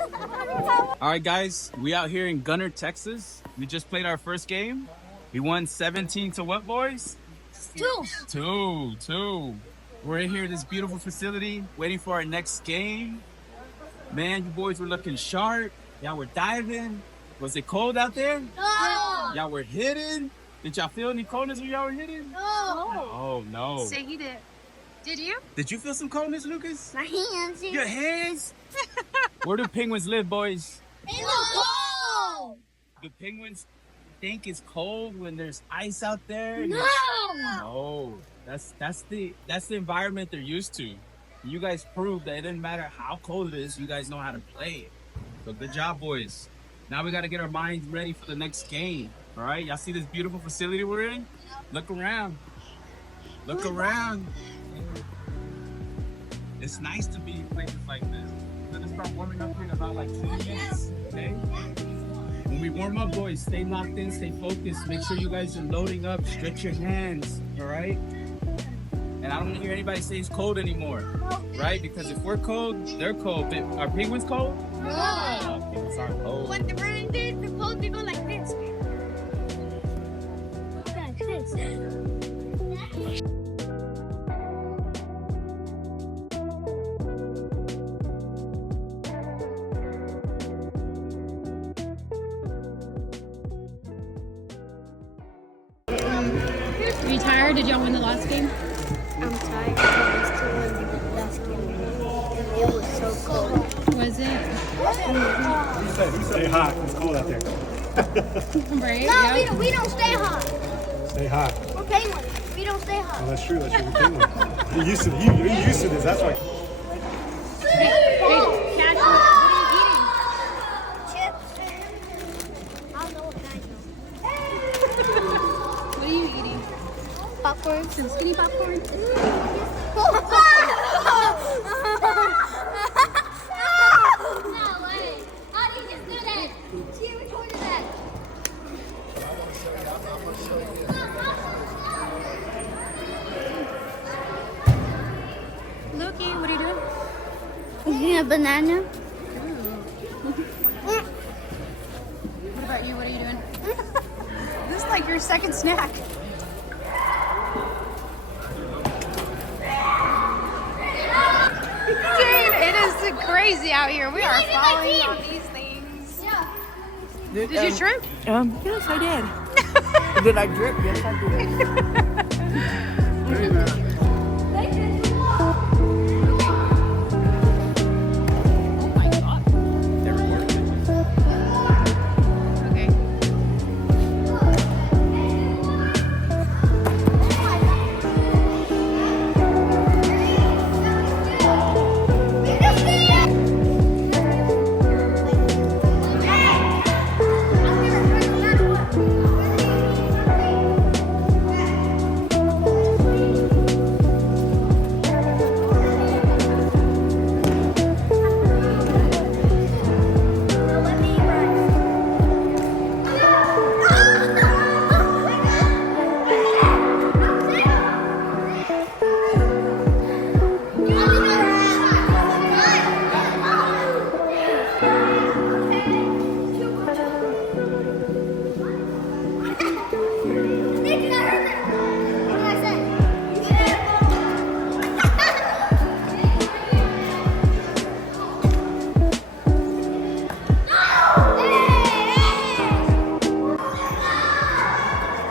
All right, guys, we out here in Gunner, Texas. We just played our first game. We won 17 to what, boys? 2. We're in here at this beautiful facility waiting for our next game. Man, you boys were looking sharp. Y'all were diving. Was it cold out there? No. Y'all were hitting. Did y'all feel any coldness when y'all were hitting? No. Oh, no. Say he did. Did you? Did you feel some coldness, Lucas? My hands. Your hands? Where do penguins live, boys? In the cold. Do penguins think it's cold when there's ice out there? No. No. That's the environment they're used to. You guys proved that it doesn't matter how cold it is, you guys know how to play it. So good job, boys. Now we got to get our minds ready for the next game. All right? Y'all see this beautiful facility we're in? Look around. Look around. It's nice to be in places like this. We're going to start warming up here in about like 20 minutes. Okay? When we warm up, boys, stay locked in, stay focused. Make sure you guys are loading up. Stretch your hands. All right? And I don't want to hear anybody say it's cold anymore. Right? Because if we're cold, they're cold. Are penguins cold? No. Penguins aren't cold. What the brain did, the cold did go like this. Like this. Are you tired? Did y'all win the last game? I'm tired because we still won the last game. It was so cold. Was it? He said hot. It's cold out there. Right? No, Yep. we don't stay hot. Stay hot. We're penguins. We don't stay Oh, hot. that's true. That's true. You're used to you're used to this. That's why. Hey, Cash, Chips. I don't know what kind what are you eating? of. Popcorn. Some skinny popcorn? No way. How did you just do that? She recorded that. Loki, what are you doing? Eating a banana. What about you? What are you doing? This is like your second snack. Dude, it is crazy out here. We are falling on these things. Yeah. Did you trip? Yes, I did. Did I drip? Yes, I did. Oh my god. Okay.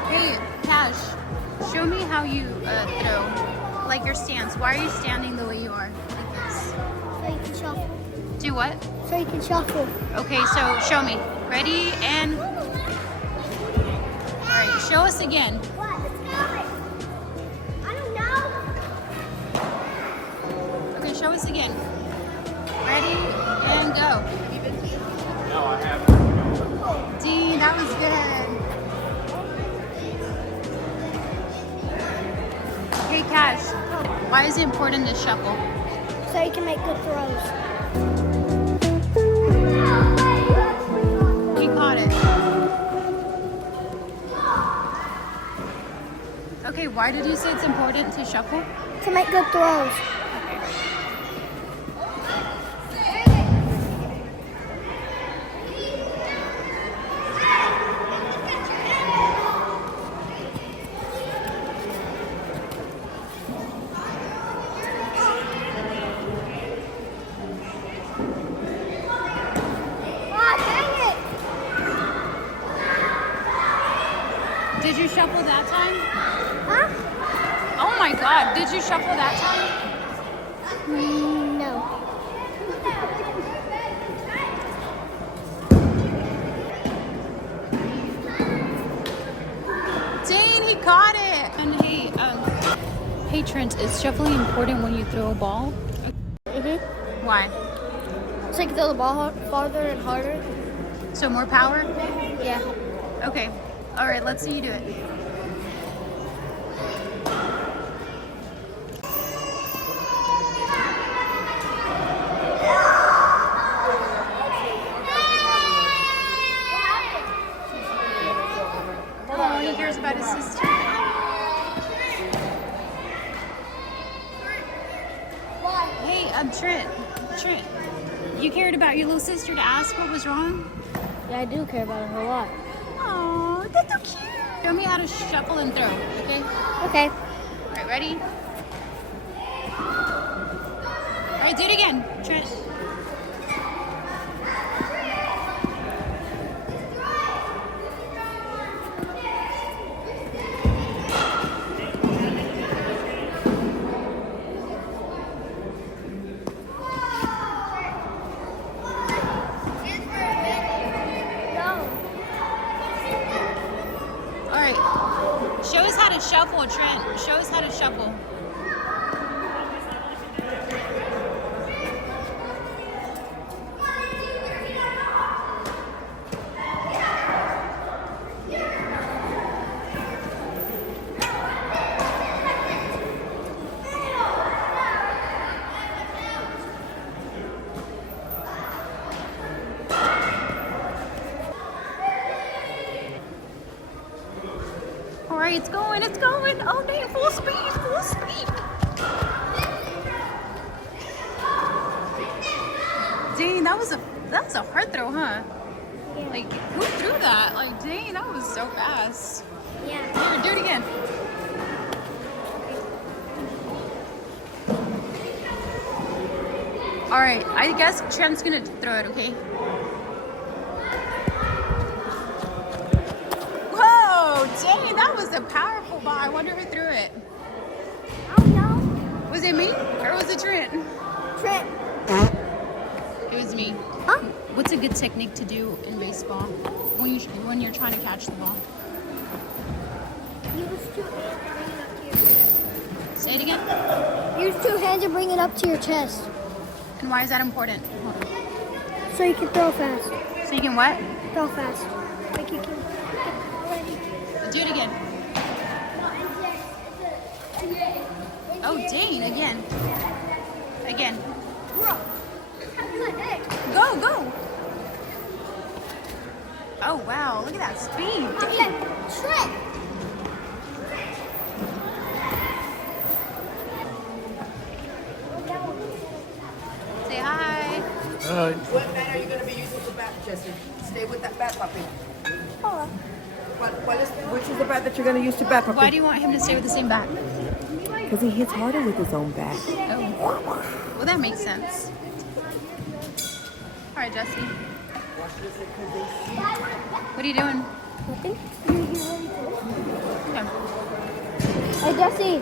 Hey, Cash, show me how you throw, like your stance. Why are you standing the way you are, like this? So you can shuffle. Do what? So you can shuffle. Okay, so show me. Ready, and... Alright, show us again. What? Let's go. I don't know. Okay, show us again. Ready, and go. No, I haven't. Dean, that was good. Hey, Cash, why is it important to shuffle? So you can make good throws. He caught it. Okay, why did you say it's important to shuffle? To make good throws. you shuffle that time? Huh? Oh my God, did you shuffle that time? No. Dane, he caught it. And hey Trent, is shuffling important when you throw a ball? Why? So you can throw the ball farther and harder. So more power? Yeah. Okay. All right, let's see you do it. Oh, he cares about his sister. Hey, Trent, you cared about your little sister to ask what was wrong? Yeah, I do care about it a lot. Oh, that's so cute. Show me how to shuffle and throw, okay? Okay. All right, ready? All right, do it again, Trent. All right, show us how to shuffle, Trent. Show us how to shuffle. All right, it's going, it's going. Oh, dang, full speed, full speed. Dang, that was a hard throw, huh? Like, who threw that? Like, dang, that was so fast. Yeah. Here, do it again. All right, I guess Trent's gonna throw it, okay? Whoa, dang, that was a powerful ball. I wonder who threw it. I don't know. Was it me or was it Trent? Trent. It was me. Huh? What's a good technique to do in baseball when you're trying to catch the ball? Use two hands and bring it up to your chest. Say it again. Use two hands and bring it up to your chest. And why is that important? Hold on. So you can throw fast. So you can what? Throw fast. Like you can already. Do it again. Oh, dang, again. Again. Go, go. Oh, wow, look at that speed. Dang. Trent. Say hi. What bat are you going to be using for bat, Jesse? Stay with that bat, puppy. Which is the bat that you're going to use to bat, puppy? Why do you want him to stay with the same bat? Because he hits harder with his own bat. Oh. Well, that makes sense. All right, Jesse. What are you doing? Nothing. Okay. Hey Jesse,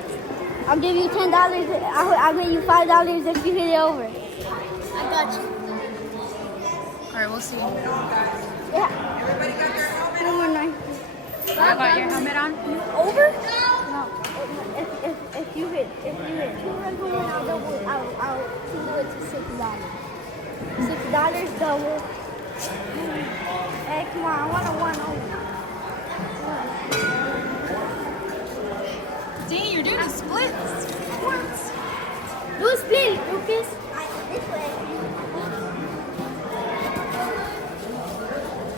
I'll give you $10. I'll give you $5 if you hit it over. I got you. All right, we'll see. Yeah. Everybody got their helmet No, on? no. I got your helmet on. Over? No. If you hit 2 runs home run, I'll do it to $6. $6 double. Hey, come on, I want a 1 over. Dang, you're doing a splits. Do a split, Lucas. This way.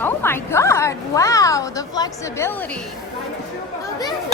Oh my God! Wow, the flexibility. Do this.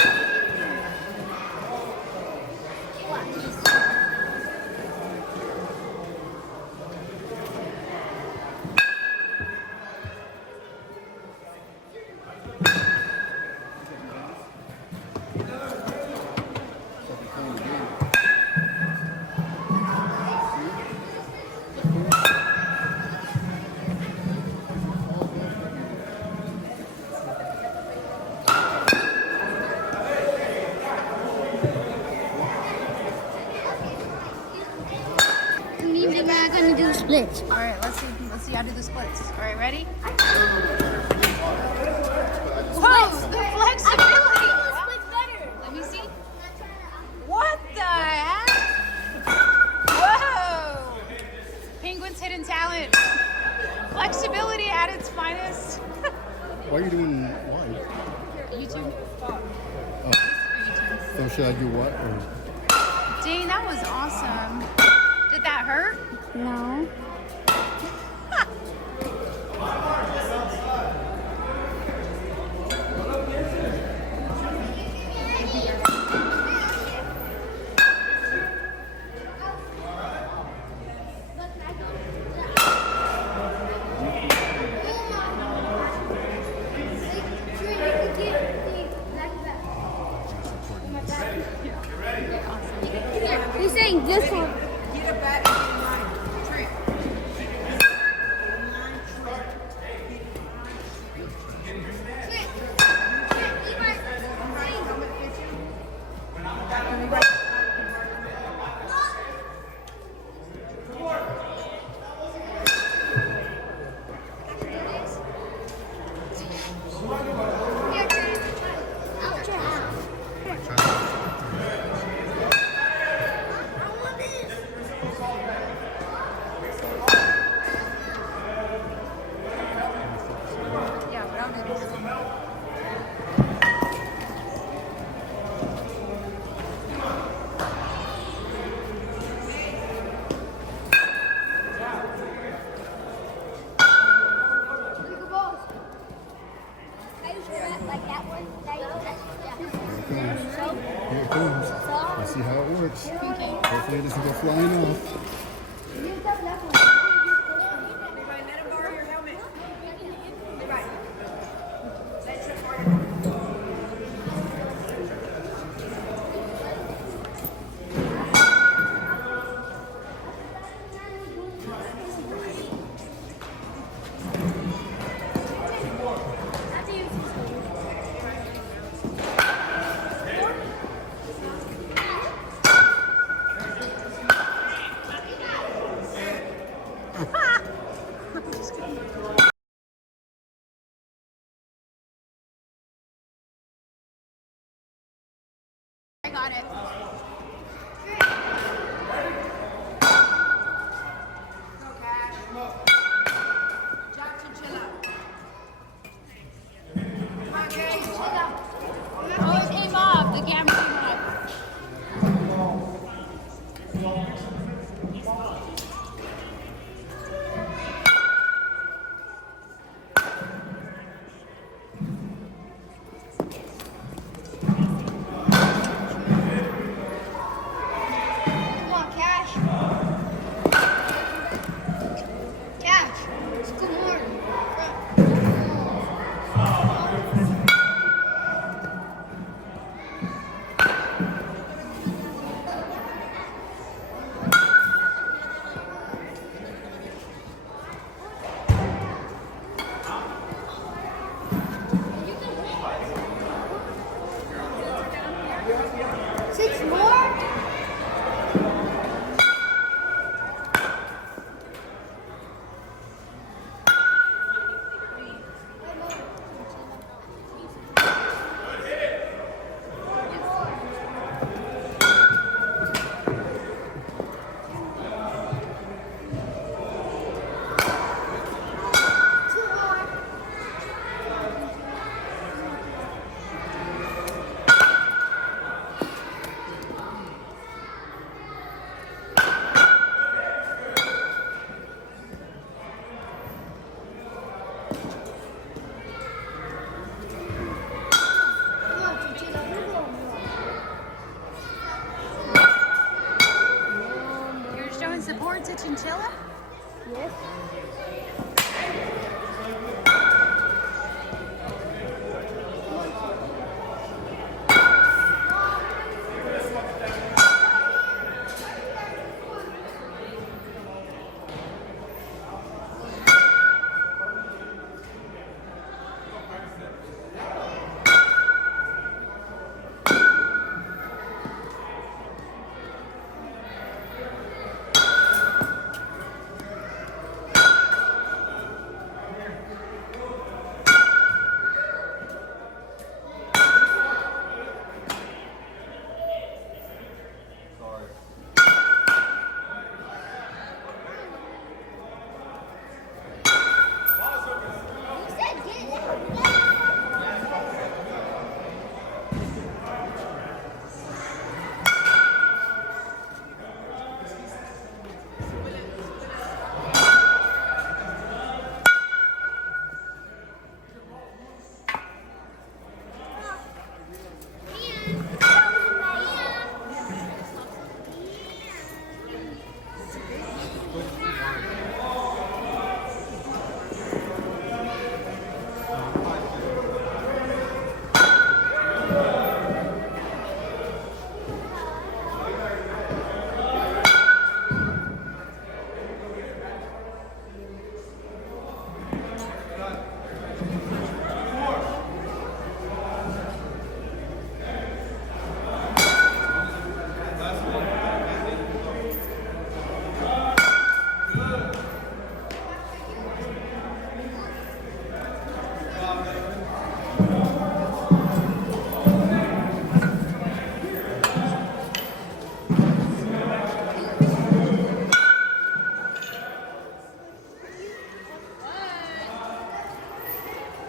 splits. All right, let's see how to do the splits. All right, ready? Whoa, the flexibility. Splits better. Let me see. What the heck? Whoa! Penguin's hidden talent. Flexibility at its finest. Why are you doing live? YouTube. For YouTube. So should I do what? Or? Dang, that was awesome. Did that hurt? No. He's saying this one. Get a bat in line. Trent. Yeah, but I'll do this. Like that one. Here it comes. Let's see how it works. Hopefully it doesn't go flying off. Levi, let him borrow your helmet. Levi. Let's support it. I got it. Jackson, chill out. Come on, Gage. Oh, it came off. The camera came off. Come on, Cash. Cash. Come on. Six more?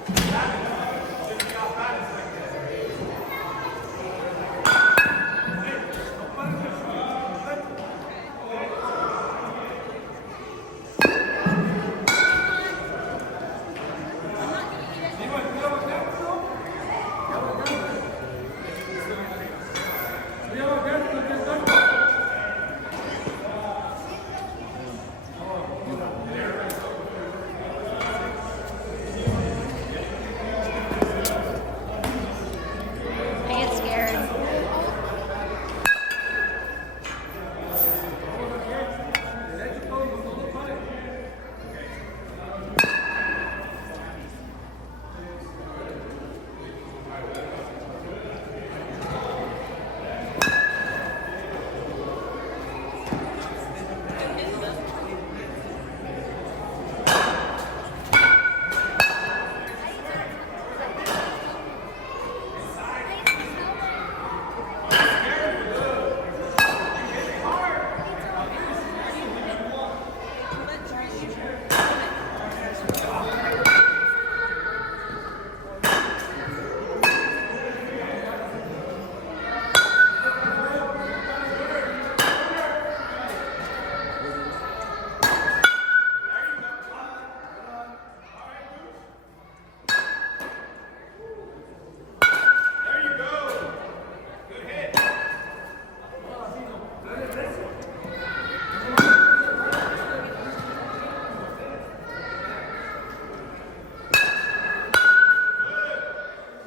I get scared.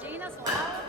Gina's loud.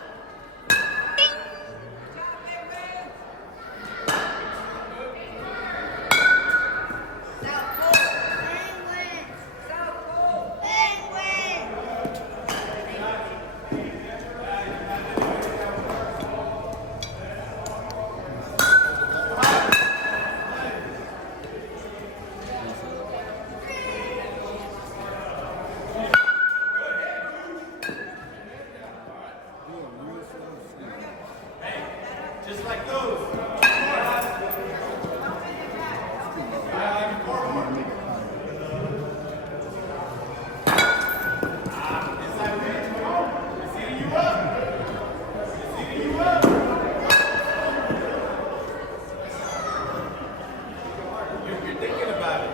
You're thinking about it.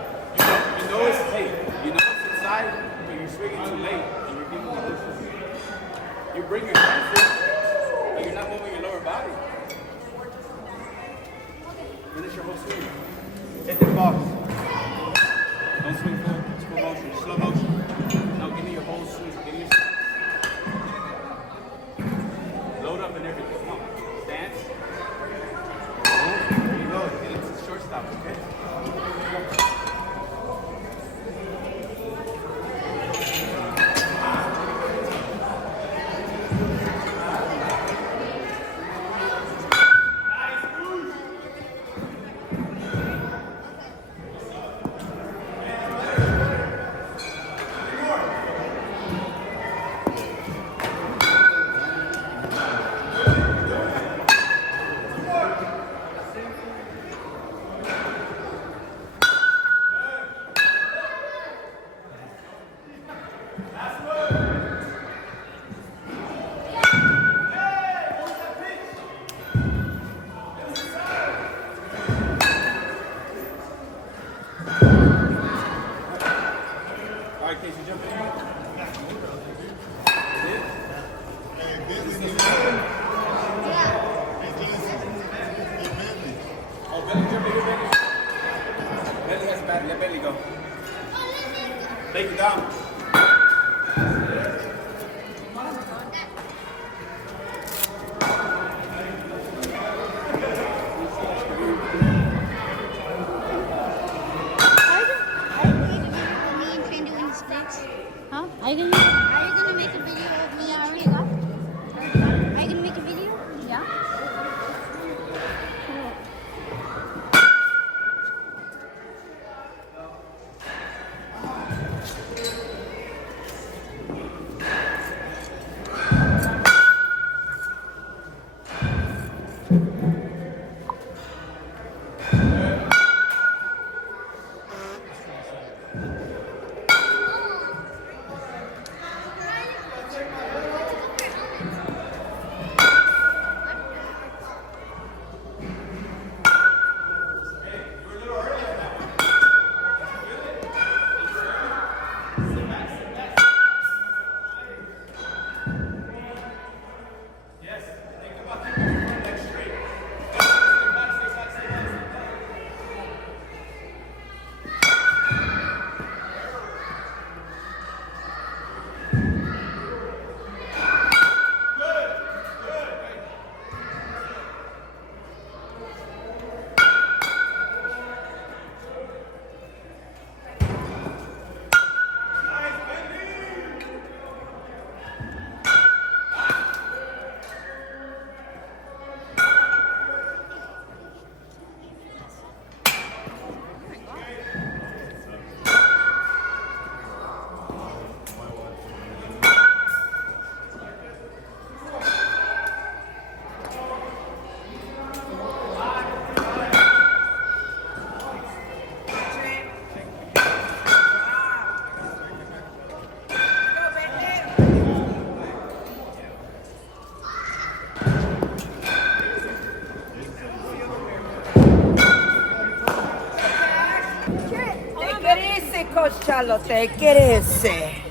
You know it's late. You know it's inside, but you're swinging too late, and you're giving the distance. You bring your hands in, but you're not moving your lower body. Finish your whole swing. Hit the box. Don't swing full motion. Slow motion. Now give me your whole swing. Give me your load up and everything. Come on. Stance. There you go. Get into the shortstop, okay? All right, Casey, jump in. Oh, Belly, jump in here, Belly. Belly has battery. Let Belly go. Take it down. Huh? Are you gonna make a video of me and Trina? Are you gonna make a video? Yeah. Gonzalo, te crece.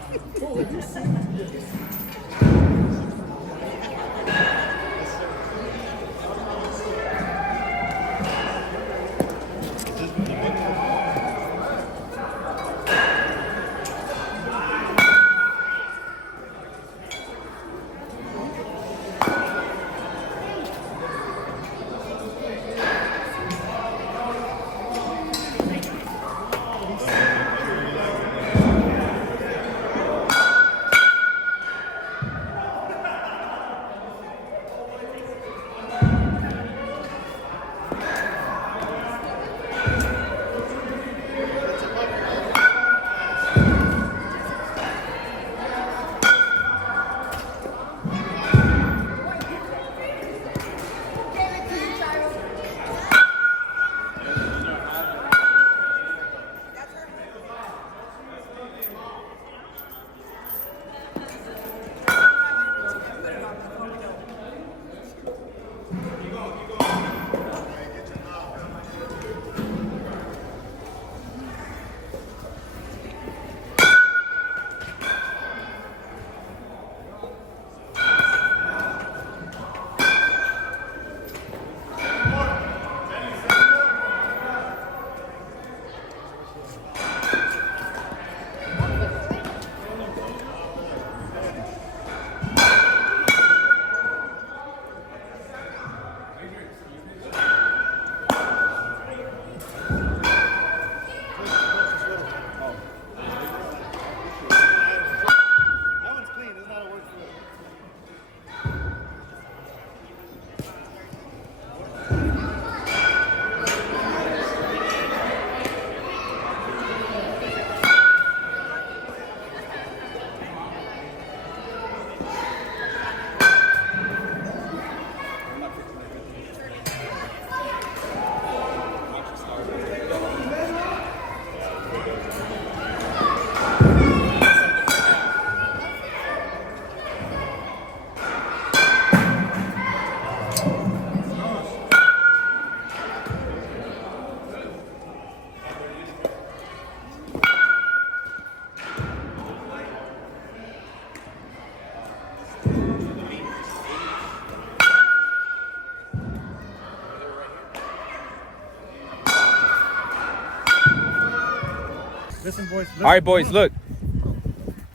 Listen, boys. All right, boys, look.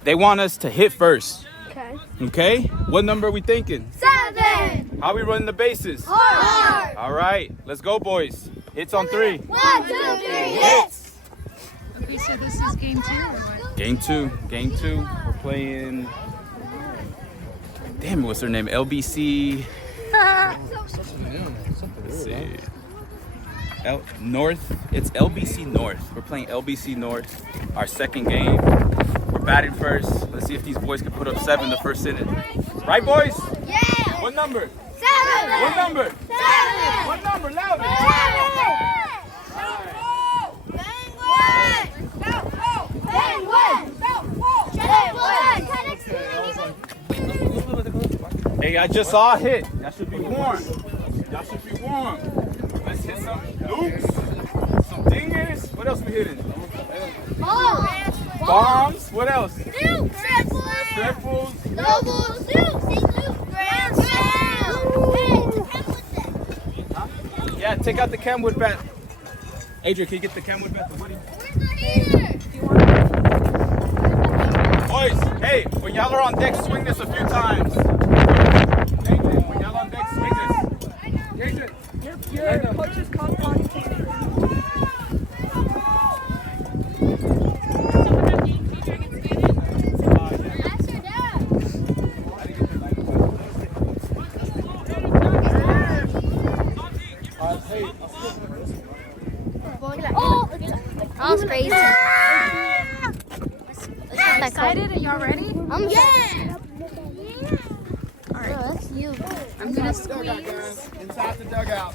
They want us to hit first. Okay. Okay? What number are we thinking? 7. How we running the bases? Hard. All right, let's go, boys. Hits on 3. 1, 2, 3, hits. Okay, so this is game 2 or what? Game 2. Game 2. We're playing. Damn, what's their name? LBC. Let's see. North. It's LBC North. We're playing LBC North. Our second game. We're batting first. Let's see if these boys can put up 7 the first inning. Right, boys? Yeah. What number? 7. What number? 7. What number? Louder. Hey, I just saw a hit. That should be warm. Y'all should be warm. Let's hit some loops, some dingers. What else we hitting? Bombs. What else? Triples. Yeah, take out the Camwood bat. Adrian, can you get the Camwood bat? Boys, hey, when y'all are on deck, swing this a few times. Adrian, when y'all on deck, swing this. Adrian. Your coach's called potty trainer. That was crazy. Excited? Are y'all ready? Yeah. All right. That's you. I'm gonna squeeze. Inside the dugout.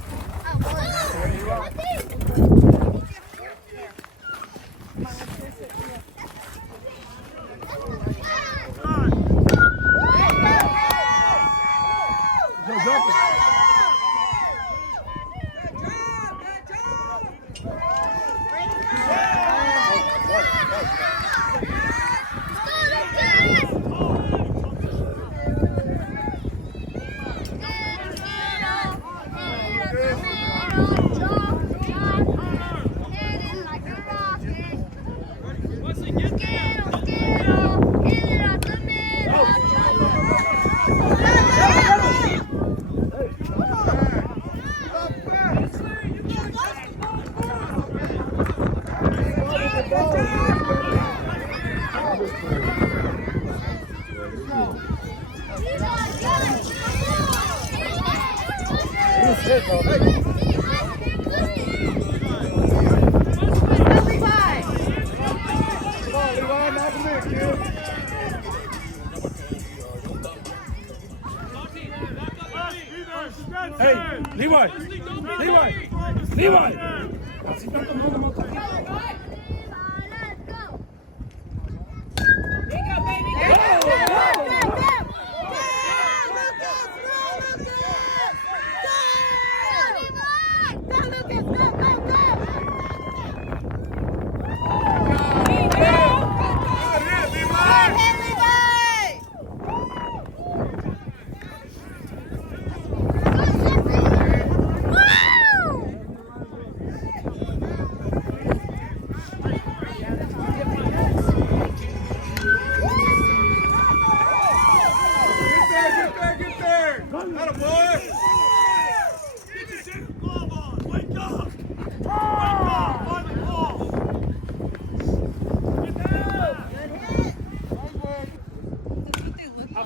good, bro. Hey. Come on, Levi, knock him in, kid. Hey, Levi! Levi! Levi!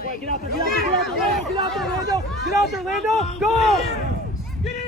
There you go, baby. Go, go, go, go. Get out there, Lando! Go! Get in!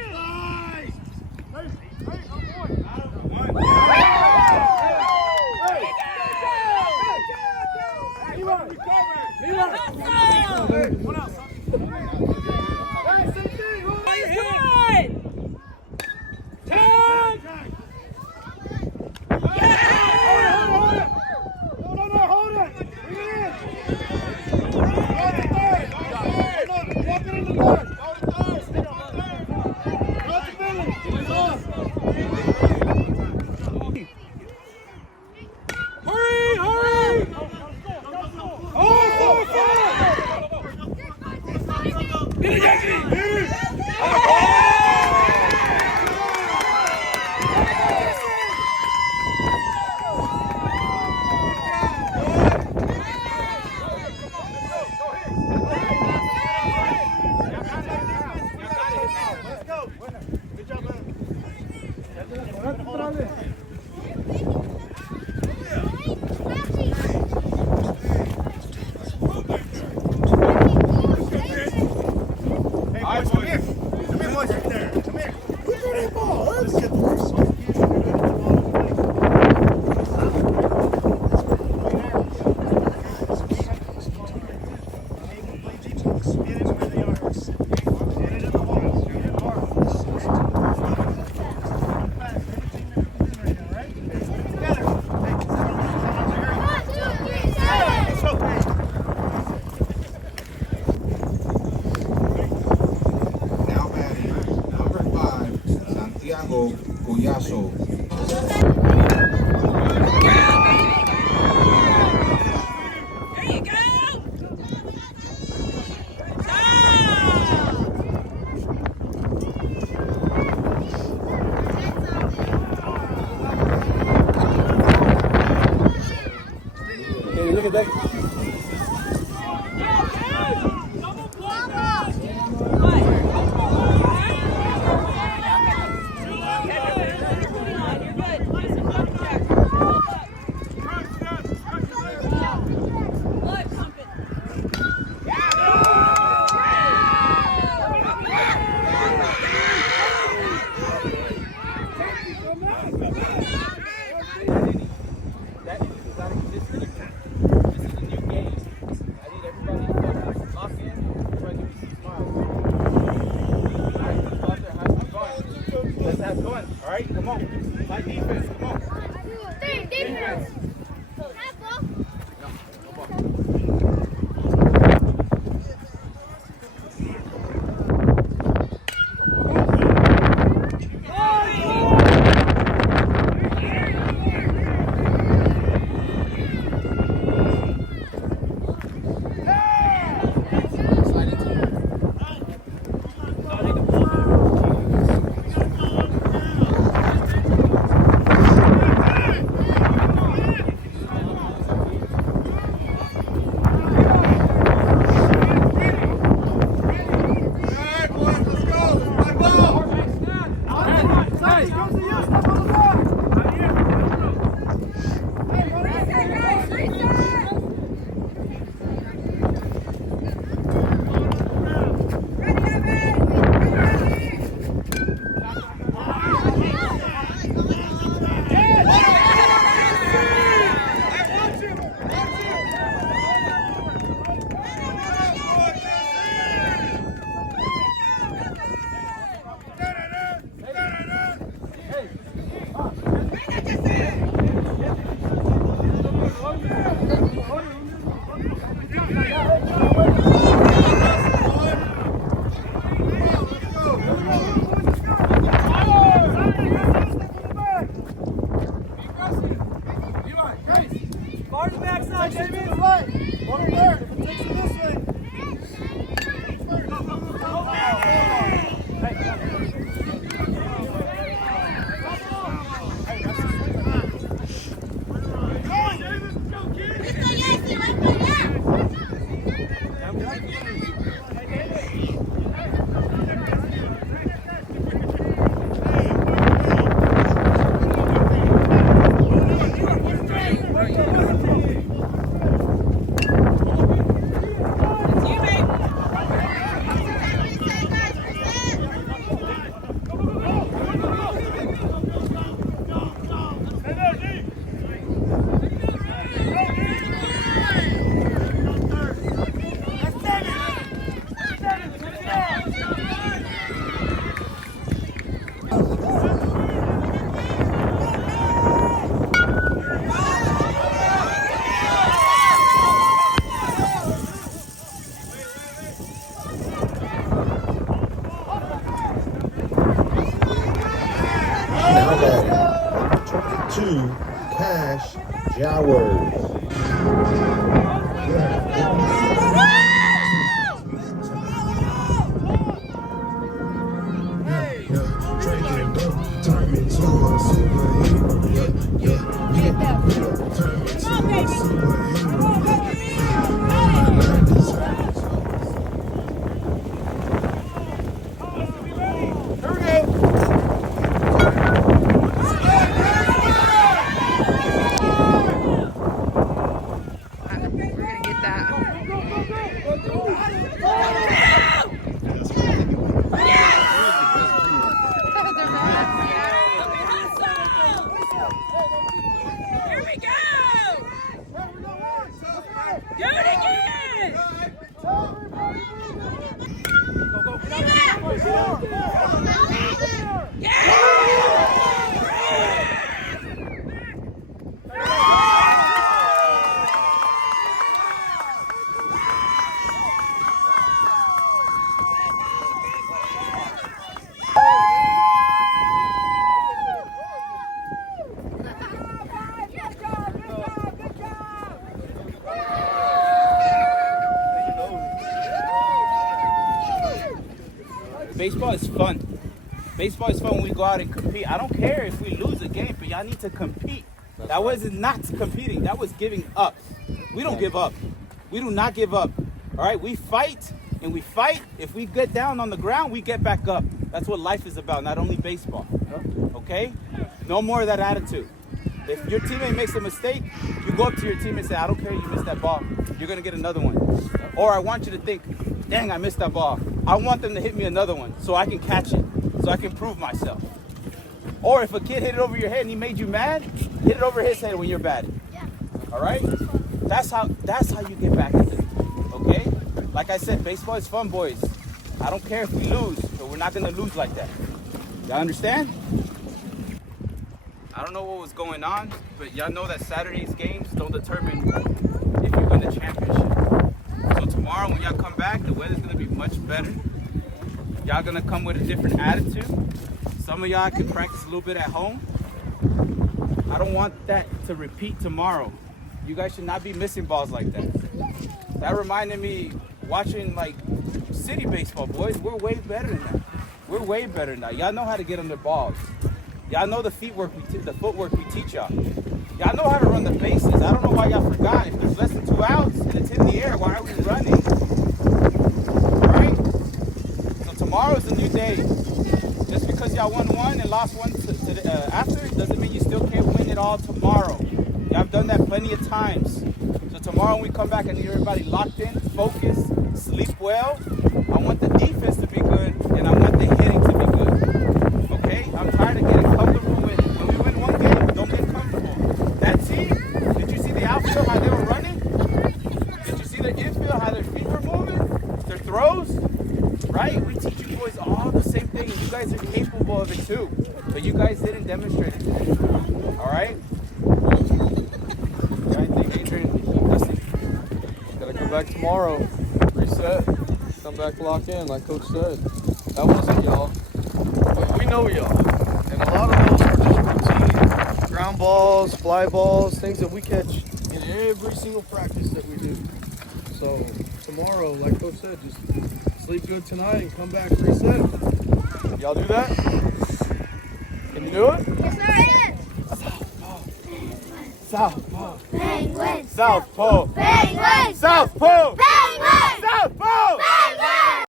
Now batting, number 5, Santiago Collazo. There you go. Hey, look at that. right. Go to third. If it takes you this way. Now batting, 22, Cash Jowers. We're gonna get that. Here we go! Do it again! Baseball is fun. Baseball is fun when we go out and compete. I don't care if we lose a game, but y'all need to compete. That was not competing. That was giving up. We don't give up. We do not give up. All right? We fight, and we fight. If we get down on the ground, we get back up. That's what life is about, not only baseball. Okay? No more of that attitude. If your teammate makes a mistake, you go up to your teammate and say, I don't care, you missed that ball. You're going to get another one. Or I want you to think, dang, I missed that ball. I want them to hit me another one so I can catch it, so I can prove myself. Or if a kid hit it over your head and he made you mad, hit it over his head when you're batting. All right? That's how you get back into it. Okay? Like I said, baseball is fun, boys. I don't care if we lose, but we're not going to lose like that. Y'all understand? I don't know what was going on, but y'all know that Saturday's games don't determine if you win the championship. So tomorrow when y'all come back, the weather's gonna be much better. Y'all gonna come with a different attitude. Some of y'all can practice a little bit at home. I don't want that to repeat tomorrow. You guys should not be missing balls like that. That reminded me watching like city baseball, boys. We're way better than that. We're way better than that. Y'all know how to get on the balls. Y'all know the the footwork we teach y'all. Y'all know how to run the bases. I don't know why y'all forgot. If there's less than 2 outs and it's in the air, why are we running? Alright? So tomorrow's a new day. Just because y'all won one and lost one after, doesn't mean you still can't win it all tomorrow. Y'all have done that plenty of times. So tomorrow when we come back, I need everybody locked in, focused, sleep well. I want the defense to be good, and I want the hitting to be good. Okay? I'm tired of getting comfortable with it. When we win one game, don't get comfortable. That team, did you see the outfield, how they were running? Did you see the infield, how their feet were moving? Their throws? Right? We teach you boys all the same thing, and you guys are capable of it too. But you guys didn't demonstrate it today. Alright? Yeah, I think Adrian, listen, gotta come back tomorrow, reset, come back lock in, like Coach said. That wasn't y'all, but we know y'all. And a lot of those are just routine ground balls, fly balls, things that we catch in every single practice that we do. So tomorrow, like Coach said, just sleep good tonight and come back reset. Y'all do that? Can you do it? Yes, sir. Southpaw. Penguins. Southpaw. Penguins. Southpaw.